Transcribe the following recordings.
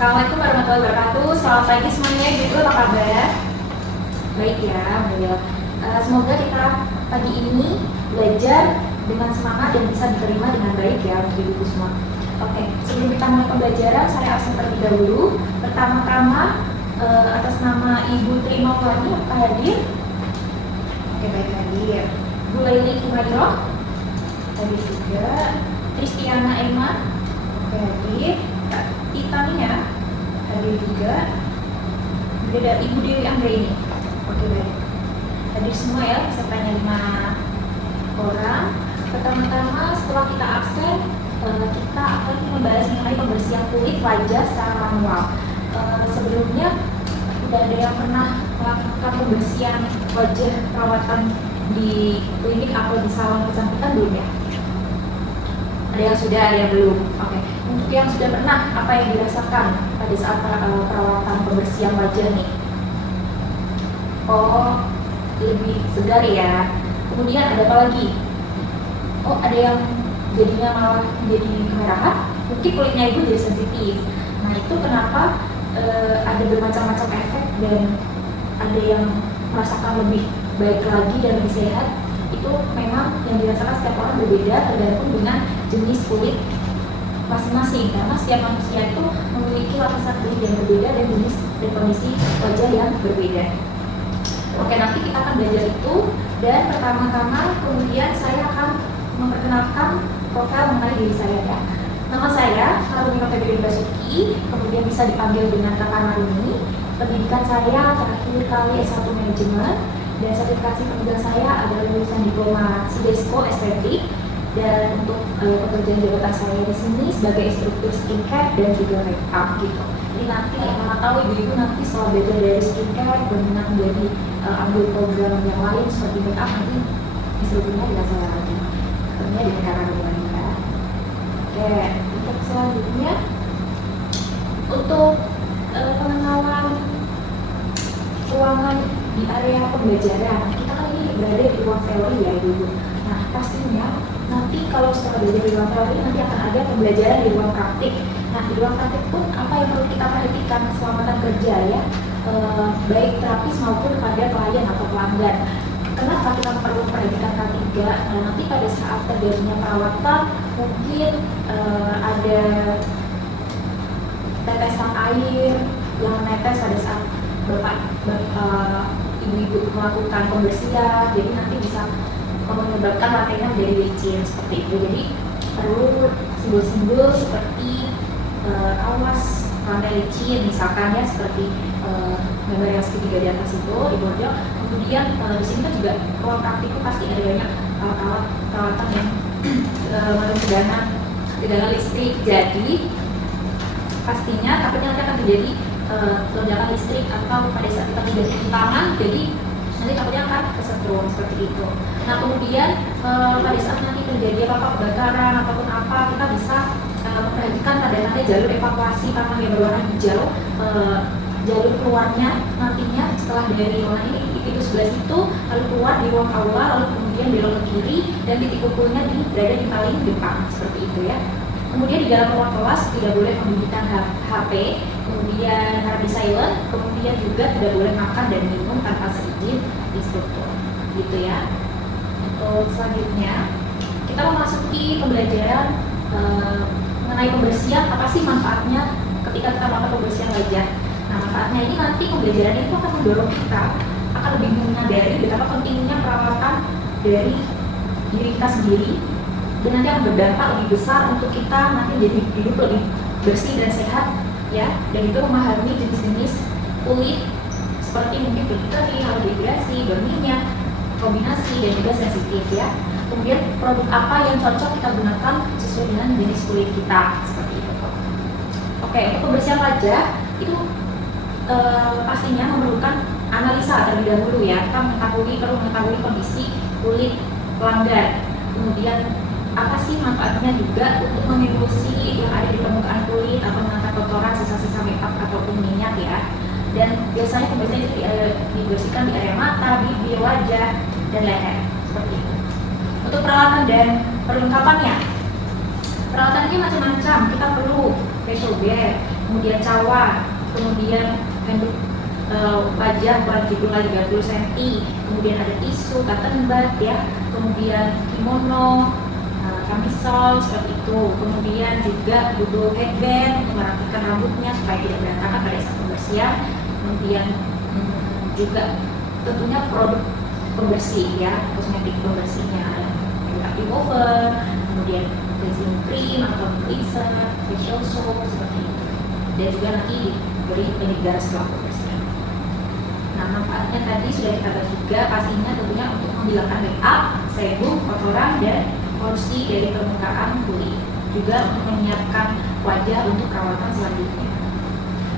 Assalamualaikum warahmatullahi wabarakatuh. Selamat pagi semuanya. Ibu apa kabar? Baik ya, alhamdulillah. Semoga kita pagi ini belajar dengan semangat dan bisa diterima dengan baik ya untuk ibu semua. Oke, sebelum kita mulai pembelajaran, saya absen terlebih dahulu. Pertama-tama atas nama Ibu Trimawati, apakah hadir? Oke, baik hadir. Bu Laili Kumairah hadir juga. Tristiana Emma hadir. Titania hadir juga. Ada Ibu Dewi Anggraini. Oke, baik. Hadir semua ya, pesertanya 5 orang. Pertama-tama setelah kita absen, kita akan membahas mengenai pembersihan kulit wajah secara manual. Sebelumnya sudah ada yang pernah melakukan pembersihan wajah perawatan di klinik atau di salon kecantikan belum ya? Ada yang sudah, ada yang belum. Oke. Untuk yang sudah pernah, apa yang dirasakan pada saat perawatan pembersihan wajah nih? Oh, lebih segar ya. Kemudian ada apa lagi? Oh, ada yang jadinya malah menjadi kemerahan. Mungkin kulitnya ibu jadi sensitif. Nah, itu kenapa ada bermacam-macam efek dan ada yang merasakan lebih baik lagi dan lebih sehat. Itu memang yang dirasakan setiap orang berbeda tergantung dengan jenis kulit masing-masing, karena setiap manusia itu memiliki lapisan kulit yang berbeda dan jenis dan kondisi wajah yang berbeda. Oke, nanti kita akan belajar itu, dan pertama-tama kemudian saya akan memperkenalkan profil mengenai diri saya ya. Nama saya Harumina Febri Basuki, kemudian bisa dipanggil dengan Kakak Maruni. Pendidikan saya terakhir kali S1 Manajemen, dan sertifikasi pendidikan saya adalah lulusan diploma Sidesco Estetik. Dan untuk pekerjaan jabatan saya di sini sebagai instruktur skincare dan juga make up gitu. Jadi nanti mana tahu ibu-ibu nanti setelah belajar dari skincare berminat menjadi ambil program yang lain seperti make up, nanti instrukturnya tidak salah lagi. Tentunya di negara ya. Oke, untuk selanjutnya untuk pengenalan ruangan di area pembelajaran, kita kan ini berada di ruang teori ya ibu-ibu. Nah, pastinya nanti kalau setelah belajar di ruang teori, nanti akan ada pembelajaran di ruang praktik. Nah, di ruang praktik pun apa yang perlu kita perhatikan? Keselamatan kerja ya, baik terapis maupun kepada klien atau pelanggan. Kenapa kita perlu perhatikan K3? Nanti pada saat terjadinya perawatan, mungkin ada tetesan air yang menetes pada saat ibu-ibu melakukan pembersihan, jadi nanti bisa menyebabkan lantainya menjadi licin seperti itu. Jadi perlu simbol-simbol seperti awas lantai licin misalkan ya, seperti gambar yang segitiga di atas itu di bawah. Kemudian di sini kan juga ruang praktik itu pasti ada banyak alat perawatan yang menggunakan tegangan listrik. Jadi pastinya takutnya nanti akan terjadi ledakan listrik atau pada saat kita menjadi tangan, jadi nanti takutnya akan kesetrum seperti itu. Nah, kemudian pada saat nanti terjadi apa-apa kebakaran ataupun apa, kita bisa memperhatikan tanda-tanda jalur evakuasi tanah yang berwarna hijau, jalur keluarnya nantinya setelah dari ruangan ini di pintu sebelah itu, lalu keluar di ruang aula, lalu kemudian belok ke kiri dan titik kumpulnya berada di paling depan seperti itu ya. Kemudian di dalam ruang kelas tidak boleh membunyikan HP, kemudian harap di silent, kemudian juga tidak boleh makan dan minum tanpa seizin instruktur, gitu ya. Untuk selanjutnya kita memasuki pembelajaran mengenai pembersihan. Apa sih manfaatnya ketika kita melakukan pembersihan wajah? Nah, manfaatnya ini nanti pembelajaran itu akan mendorong kita akan lebih menyadari betapa pentingnya perawatan dari diri kita sendiri, dan nanti akan berdampak lebih besar untuk kita nanti menjadi hidup lebih bersih dan sehat ya, dan juga memahami jenis-jenis kulit seperti mungkin kulit kering, atau dehidrasi, berminyak, kombinasi, dan juga sensitif ya. Kemudian produk apa yang cocok kita gunakan sesuai dengan jenis kulit kita seperti itu. Oke, untuk pembersihan wajah itu pastinya memerlukan analisa terlebih dahulu ya. Kita perlu mengetahui kondisi kulit pelanggan. Kemudian apa sih manfaatnya juga untuk mengelusi yang ada di permukaan kulit atau mengangkat kotoran, sisa-sisa makeup ataupun minyak ya. Dan biasanya pembersihan itu dibersihkan di area mata, bibir, wajah, dan leher seperti itu. Untuk peralatan dan perlengkapannya, peralatan ini macam-macam. Kita perlu facial bag, kemudian cawan, kemudian handuk wajah ukuran 30 cm, kemudian ada tisu, cotton bud ya, kemudian kimono, kamisol seperti itu, kemudian juga butuh headband untuk merapikan rambutnya supaya tidak berantakan pada saat pembersihan, kemudian juga tentunya produk pembersih ya, kosmetik pembersihnya ada makeup remover, kemudian cleansing cream atau cleanser, facial soap seperti itu, dan juga nanti diberi penyegar setelah pembersihan. Nah, manfaatnya tadi sudah kita bahas juga, pastinya tentunya untuk menghilangkan makeup, sebum, kotoran, dan polusi dari permukaan kulit, juga untuk menyiapkan wajah untuk perawatan selanjutnya.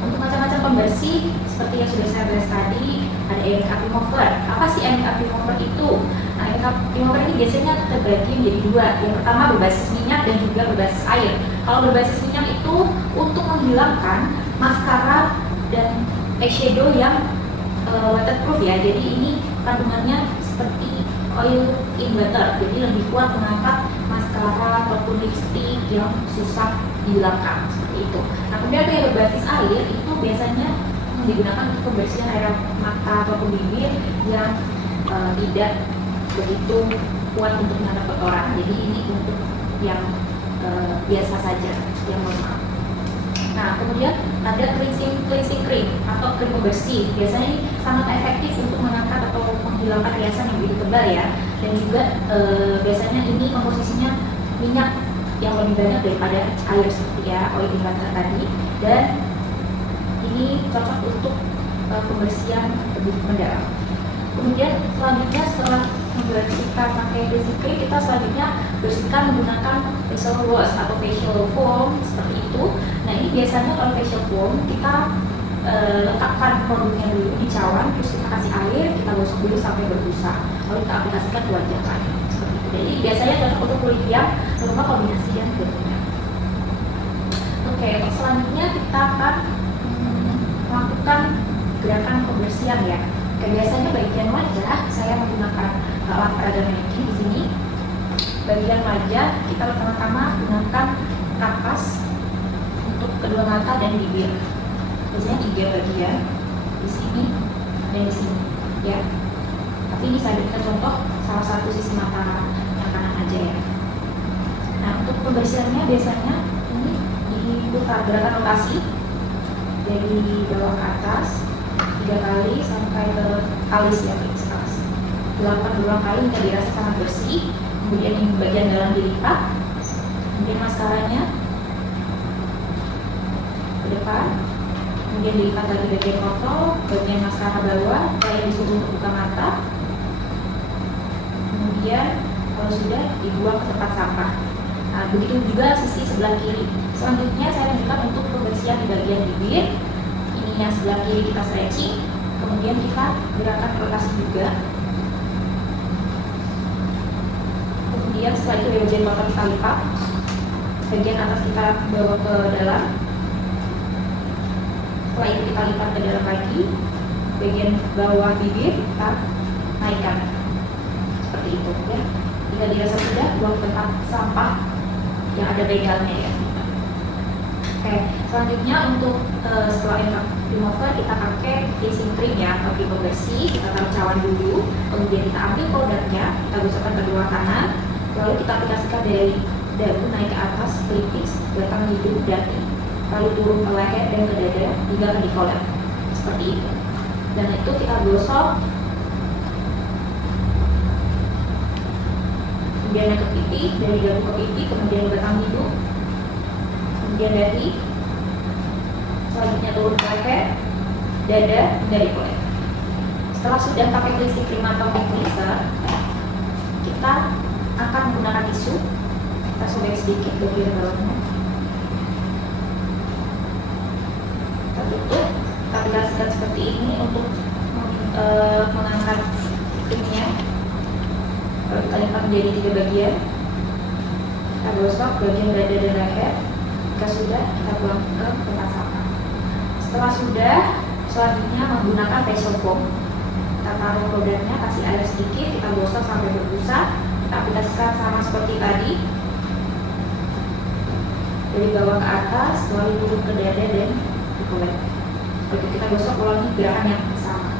Untuk macam-macam pembersih seperti yang sudah saya bahas tadi, ada makeup remover. Apa sih makeup remover itu? Nah, makeup remover ini biasanya terbagi menjadi dua. Yang pertama berbasis minyak dan juga berbasis air. Kalau berbasis minyak itu untuk menghilangkan maskara dan eyeshadow yang waterproof ya. Jadi ini kandungannya seperti oil in butter, jadi lebih kuat mengangkat maskara ataupun lipstick yang susah dihilangkan seperti itu. Nah, kemudian yang berbasis air itu biasanya digunakan untuk pembersihan air mata ataupun bibir yang tidak begitu kuat untuk menangkap kotoran. Jadi ini untuk yang biasa saja, yang normal. Nah, kemudian ada cleansing cream atau krim pembersih. Biasanya ini sangat efektif untuk mengangkat atau menghilangkan riasan yang begitu tebal ya. Dan juga biasanya ini komposisinya minyak yang lebih banyak daripada air seperti ya oil in butter tadi. Dan ini cocok untuk pembersihan lebih mendalam. Kemudian selanjutnya setelah membersihkan pakai cleansing cream, kita selanjutnya bersihkan menggunakan facial wash atau facial foam seperti itu. Nah, ini biasanya kalau facial foam kita letakkan produknya dulu di cawan, terus kita kasih air, kita gosok dulu sampai berbusa, lalu kita aplikasikan ke wajah kan seperti itu. Jadi biasanya cocok untuk kulit yang terutama kombinasi yang berminyak. Oke, untuk selanjutnya kita akan melakukan gerakan pembersihan ya. Oke, biasanya bagian wajah saya menggunakan alat peraga mannequin di sini. Bagian wajah kita pertama-tama gunakan kapas untuk kedua mata dan bibir. Biasanya 3 bagian di sini dan di sini ya. Tapi ini saya berikan contoh salah satu sisi mata yang kanan aja ya. Nah, untuk pembersihannya biasanya ini diputar gerakan rotasi dari bawah ke atas 3 kali sampai ke alis ya, alis. Dilakukan berulang kali hingga dirasa sangat bersih. Kemudian ini bagian dalam dilipat, kemudian maskaranya ke depan, kemudian dilipat lagi bagian kotor, bagian maskara bawah, saya disuruh untuk buka mata. Kemudian kalau sudah dibuang ke tempat sampah. Nah, begitu juga sisi sebelah kiri. Selanjutnya saya lanjutkan untuk pembersihan di bagian bibir. Ini yang sebelah kiri kita stretching, kemudian kita gerakan rotasi juga. Kemudian setelah itu bagian kotor kita lipat, bagian atas kita bawa ke dalam. Setelah itu kita lipat ke dalam lagi, bagian bawah bibir kita naikkan seperti itu ya. Jika dirasa sudah, buang ke tempat sampah yang ada begalnya ya. Oke, selanjutnya untuk setelah makeup remover kita pakai cleansing cream ya atau krim pembersih. Kita taruh cawan dulu, kemudian kita ambil powdernya, kita gosokkan kedua tangan, lalu kita aplikasikan dari dagu naik ke atas, pelipis, belakang hidung, dahi, lalu turun ke leher dan ke dada hingga ke dekollet seperti itu. Dan itu kita gosok, kemudian ke pipi, dari dagu ke pipi, kemudian ke belakang hidung, kemudian dahi, selanjutnya turun ke leher, dada, hingga dekollet. Setelah sudah pakai cleansing cream atau cleanser, kita akan menggunakan tisu. Kita sobek sedikit bagian bawahnya. Kita tutup, kita aplikasikan seperti ini untuk mengangkat creamnya. Kalau kita lipat menjadi 3 bagian, kita gosok bagian dada dan leher. Jika sudah, kita buang ke tempat sampah. Setelah sudah, selanjutnya menggunakan facial foam. Kita taruh powdernya, kasih air sedikit, kita gosok sampai berbusa. Kita aplikasikan sama seperti tadi. dari bawah ke atas, lalu turun ke dada dan dikulit. Oke, kita gosok ulangi gerakan yang sama.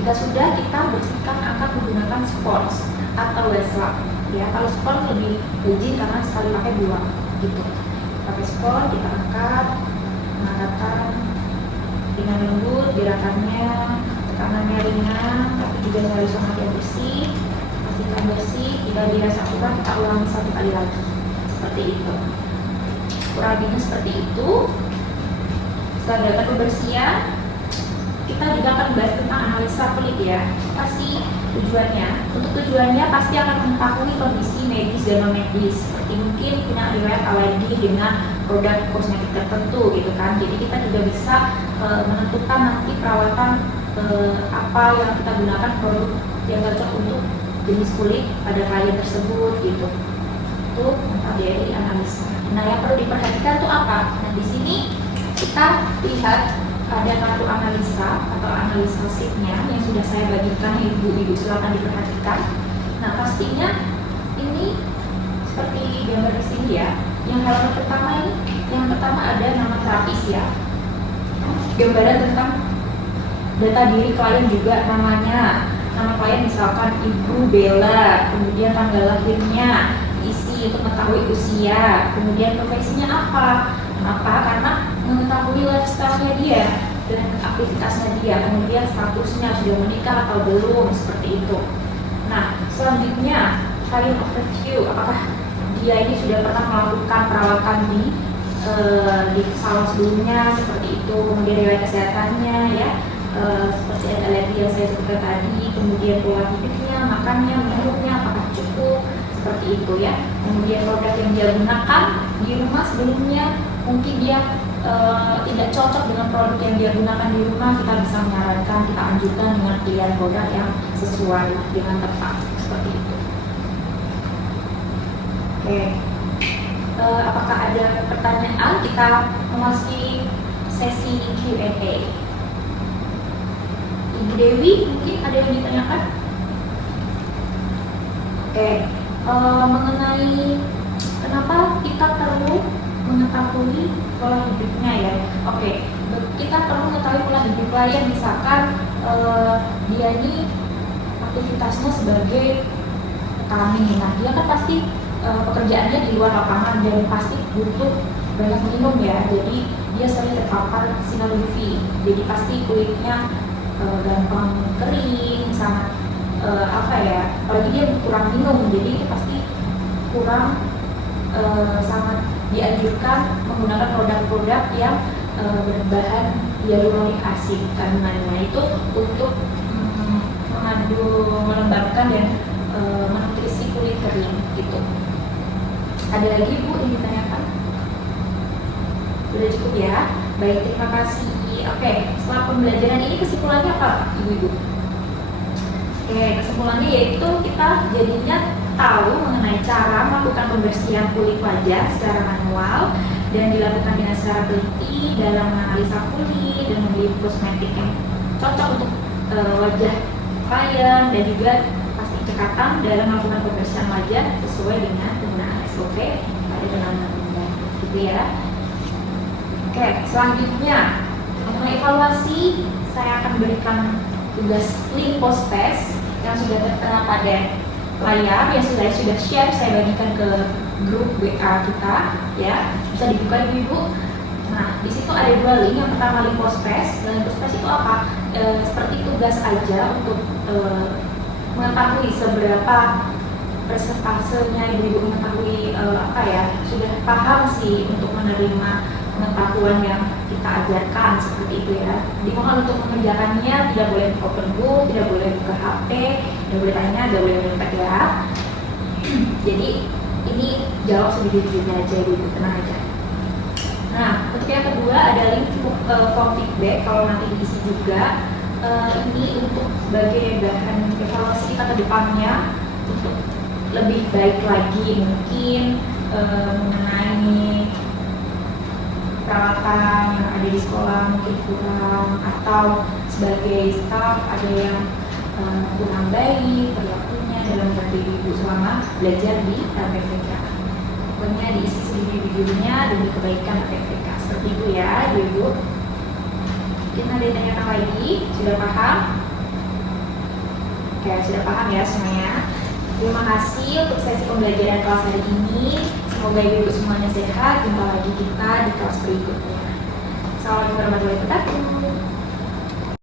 Jika sudah, kita bersihkan angkat menggunakan spons atau westlock. Ya, kalau spons lebih rigid karena sekali pakai buang gitu. Pakai spons kita angkat, mengangkatkan dengan lembut gerakannya, tekanannya ringan, tapi juga harus sangat yang bersih. Pastikan bersih. Jika dirasa kurang, kita ulangi 1 kali lagi. Seperti itu. Kurang lebihnya seperti itu. Setelah dilakukan pembersihan, kita juga akan bahas tentang analisa kulit ya. Apa sih tujuannya? Untuk tujuannya pasti akan mengetahui kondisi medis dan non medis. Seperti mungkin punya riwayat alergi dengan produk kosmetik tertentu gitu kan. Jadi kita juga bisa menentukan nanti perawatan apa yang kita gunakan, produk yang cocok untuk jenis kulit pada klien tersebut gitu. Itu manfaat dari analisa. Nah, yang perlu diperhatikan tuh apa? Nah, di sini kita lihat ada kartu analisa atau analisa sheet-nya yang sudah saya bagikan, ibu-ibu silakan diperhatikan. Nah, pastinya ini seperti gambar di sini ya. Yang halaman pertama ini, yang pertama ada nama terapis ya. Gambaran tentang data diri klien juga, namanya, nama klien misalkan Ibu Bella, kemudian tanggal lahirnya, isi untuk mengetahui usia, kemudian profesinya apa. Kenapa? Karena mengetahui lifestyle-nya dia dan aktivitasnya dia, kemudian statusnya sudah menikah atau belum, seperti itu. Nah, selanjutnya client overview, apakah dia ini sudah pernah melakukan perawatan di salon sebelumnya, seperti itu, kemudian riwayat kesehatannya ya, seperti alergi yang saya sebutkan tadi, kemudian pola hidupnya, makannya, minumnya apakah cukup, seperti itu ya. Kemudian produk yang dia gunakan di rumah sebelumnya, mungkin dia tidak cocok dengan produk yang dia gunakan di rumah, kita bisa menyarankan, kita anjurkan dengan pilihan produk yang sesuai dengan tepat, seperti itu. Oke, apakah ada pertanyaan? Kita memasuki sesi Q&A. Ibu Dewi, mungkin ada yang ditanyakan? Oke, mengenai kenapa kita perlu mengetahui pola hidupnya ya. Oke, kita perlu mengetahui pola hidup klien, misalkan dia ini aktivitasnya sebagai petani. Nah, dia kan pasti pekerjaannya di luar lapangan dan pasti butuh banyak minum ya. Jadi dia sering terpapar sinar UV. Jadi pasti kulitnya gampang kering, sangat apalagi dia kurang minum. Jadi itu pasti kurang sangat dianjurkan menggunakan produk-produk yang berbahan hyaluronik asid kandungannya itu untuk melembabkan dan menutrisi kulit kering gitu. Ada lagi Bu yang ditanyakan? Sudah cukup ya? Baik, terima kasih. Oke, setelah pembelajaran ini kesimpulannya apa Ibu-ibu? Oke, kesimpulannya yaitu kita jadinya tahu mengenai cara melakukan pembersihan kulit wajah secara manual dan dilakukan dengan secara teliti dalam menganalisa kulit dan memilih kosmetik yang cocok untuk wajah klien, dan juga pasti cekatan dalam melakukan pembersihan wajah sesuai dengan penggunaan SOP pada penanganan gitu ya. Oke, selanjutnya mengenai evaluasi, saya akan berikan tugas link post test yang sudah tertera pada layar yang sudah share, saya bagikan ke grup WA kita ya, bisa dibuka ibu-ibu. Nah, di situ ada 2 link. Yang pertama link post test. Link post test itu apa? Seperti tugas aja untuk mengetahui seberapa persentasenya ibu-ibu mengetahui sudah paham sih untuk menerima pengetahuan yang kita ajarkan, seperti itu ya. Dimohon untuk mengerjakannya, tidak boleh open book, tidak boleh buka HP, tidak boleh tanya, tidak boleh minta ya. Jadi ini jawab sejujurnya aja ibu, tenang aja. Nah, untuk yang kedua ada link form feedback, kalau nanti diisi juga. Ini untuk sebagai bahan evaluasi kita ke depannya untuk lebih baik lagi, mungkin mengenai perawatan yang ada di sekolah mungkin kurang, atau sebagai staff ada yang kurang baik perilakunya dalam membantu ibu selama belajar di LPVK. pokoknya diisi video-videonya demi kebaikan APVK. Seperti itu ya Ibu. Mungkin ada yang tanyakan lagi, sudah paham? Oke, sudah paham ya semuanya. Terima kasih untuk sesi pembelajaran kelas hari ini. Semoga Ibu semuanya sehat. Jumpa lagi kita di kelas berikutnya. Assalamualaikum warahmatullahi wabarakatuh.